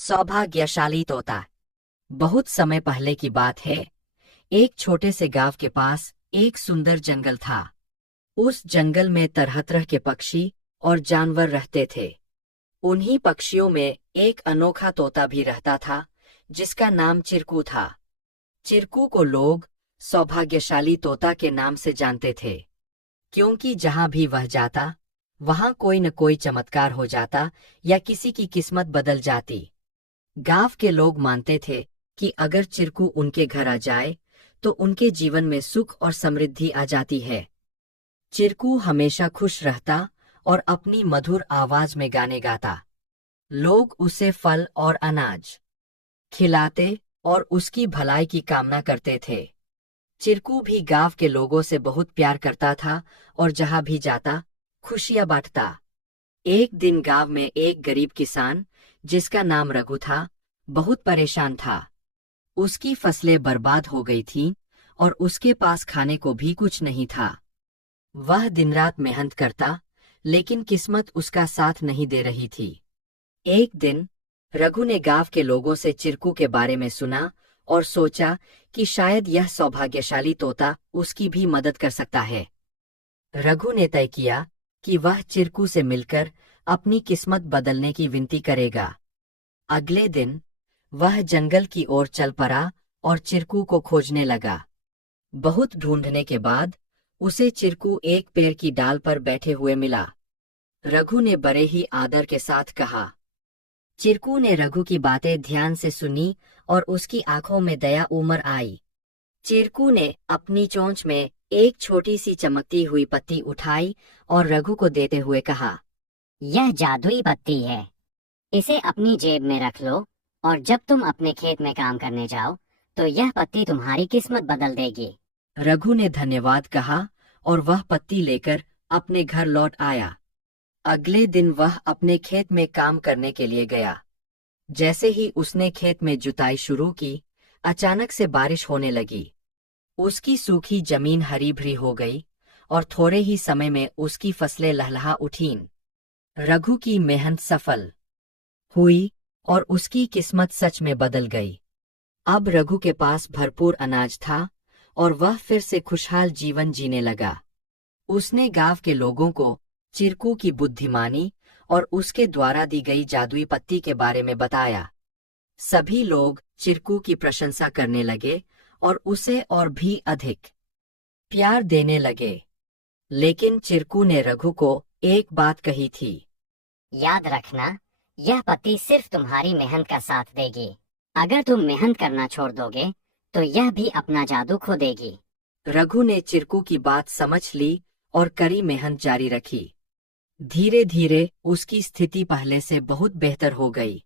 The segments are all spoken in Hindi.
सौभाग्यशाली तोता। बहुत समय पहले की बात है। एक छोटे से गांव के पास एक सुंदर जंगल था। उस जंगल में तरह तरह के पक्षी और जानवर रहते थे। उन्हीं पक्षियों में एक अनोखा तोता भी रहता था, जिसका नाम चिरकू था। चिरकू को लोग सौभाग्यशाली तोता के नाम से जानते थे, क्योंकि जहां भी वह जाता, वहां कोई न कोई चमत्कार हो जाता या किसी की किस्मत बदल जाती। गांव के लोग मानते थे कि अगर चिरकू उनके घर आ जाए तो उनके जीवन में सुख और समृद्धि आ जाती है। चिरकू हमेशा खुश रहता और अपनी मधुर आवाज में गाने गाता। लोग उसे फल और अनाज खिलाते और उसकी भलाई की कामना करते थे। चिरकू भी गांव के लोगों से बहुत प्यार करता था और जहां भी जाता, खुशियां बांटता। एक दिन गांव में एक गरीब किसान, जिसका नाम रघु था, बहुत परेशान था। उसकी फसलें बर्बाद हो गई थीं और उसके पास खाने को भी कुछ नहीं था। वह दिन रात मेहनत करता, लेकिन किस्मत उसका साथ नहीं दे रही थी। एक दिन रघु ने गांव के लोगों से चिरकू के बारे में सुना और सोचा कि शायद यह सौभाग्यशाली तोता उसकी भी मदद कर सकता है। रघु ने तय किया कि वह चिरकू से मिलकर अपनी किस्मत बदलने की विनती करेगा। अगले दिन वह जंगल की ओर चल पड़ा और चिरकू को खोजने लगा। बहुत ढूंढने के बाद उसे चिरकू एक पेड़ की डाल पर बैठे हुए मिला। रघु ने बड़े ही आदर के साथ कहा। चिरकू ने रघु की बातें ध्यान से सुनी और उसकी आंखों में दया उमड़ आई। चिरकू ने अपनी चोंच में एक छोटी सी चमकती हुई पत्ती उठाई और रघु को देते हुए कहा, यह जादुई पत्ती है। इसे अपनी जेब में रख लो और जब तुम अपने खेत में काम करने जाओ तो यह पत्ती तुम्हारी किस्मत बदल देगी। रघु ने धन्यवाद कहा और वह पत्ती लेकर अपने घर लौट आया। अगले दिन वह अपने खेत में काम करने के लिए गया। जैसे ही उसने खेत में जुताई शुरू की, अचानक से बारिश होने लगी। उसकी सूखी जमीन हरी भरी हो गई और थोड़े ही समय में उसकी फसलें लहलहा उठीं। रघु की मेहनत सफल हुई और उसकी किस्मत सच में बदल गई। अब रघु के पास भरपूर अनाज था और वह फिर से खुशहाल जीवन जीने लगा। उसने गांव के लोगों को चिरकू की बुद्धिमानी और उसके द्वारा दी गई जादुई पत्ती के बारे में बताया। सभी लोग चिरकू की प्रशंसा करने लगे और उसे और भी अधिक प्यार देने लगे। लेकिन चिरकू ने रघु को एक बात कही थी। याद रखना, यह पत्ती सिर्फ तुम्हारी मेहनत का साथ देगी। अगर तुम मेहनत करना छोड़ दोगे तो यह भी अपना जादू खो देगी। रघु ने चिरकू की बात समझ ली और कड़ी मेहनत जारी रखी। धीरे धीरे उसकी स्थिति पहले से बहुत बेहतर हो गई।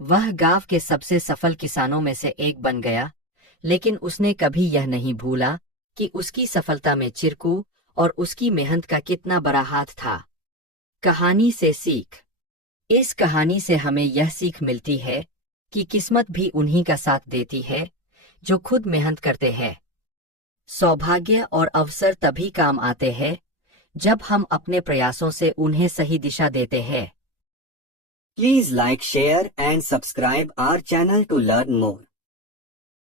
वह गांव के सबसे सफल किसानों में से एक बन गया, लेकिन उसने कभी यह नहीं भूला कि उसकी सफलता में चिरकू और उसकी मेहनत का कितना बड़ा हाथ था। कहानी से सीख। इस कहानी से हमें यह सीख मिलती है कि किस्मत भी उन्हीं का साथ देती है जो खुद मेहनत करते हैं। सौभाग्य और अवसर तभी काम आते हैं जब हम अपने प्रयासों से उन्हें सही दिशा देते हैं। Please like, share and subscribe our channel to learn more.